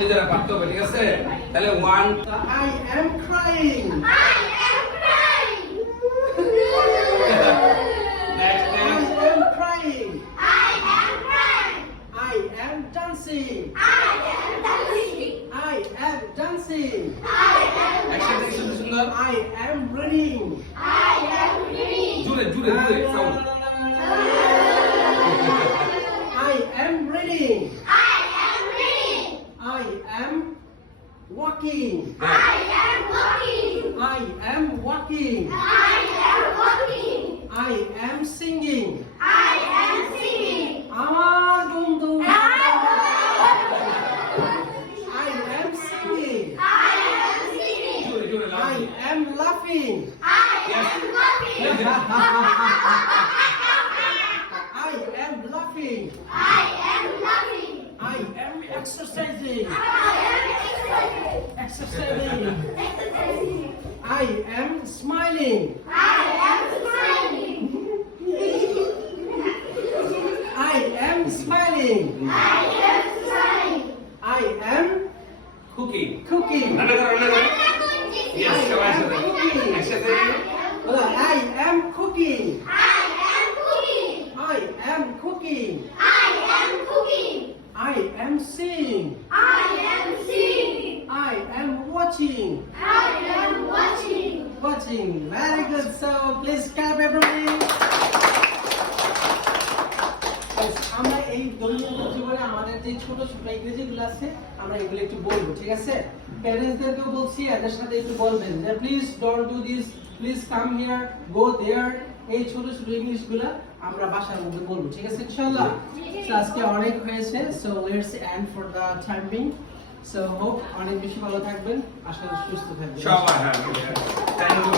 নিজেরা পারতে হবে, ঠিক আছে? তাহলে 1 I am crying. next I am crying. I am dancing. I am dancing. একসাথে সুন্দর I am reading. জোরে জোরে জোরে sound I am reading. I am walking. I am walking. I am singing. আমার বন্ধু I am singing. জোরে জোরে I am laughing. I am laughing. I am exercising. I am smiling. I am smiling. I am cookie cooking. রান্না করো ইয়েস সবাই একসাথে একসাথে I am cooking. I am cooking. I am seeing. I am watching. Watching. Very good. So please clap everybody. আমরা এই দৈনন্দিন জীবনে আমাদের যে ছোট ছোট ইংরেজিগুলো আছে আমরা এগুলো একটু বলবো, ঠিক আছে? প্যারেন্টসদেরকেও বলছি এদের সাথে একটু বলবেন যে please don't do this, please come here, go there. এই ছোট ছোট ইংলিশগুলো আমরা বাসার মধ্যে বলবো, ঠিক আছে ইনশাআল্লাহ? তো আজকে অনেক হয়েছে, so let's end for the time being. So hope অনেক বেশি ভালো থাকবেন, আশা করি সুস্থ থাকবেন সবাই হ্যাঁ থ্যাংক ইউ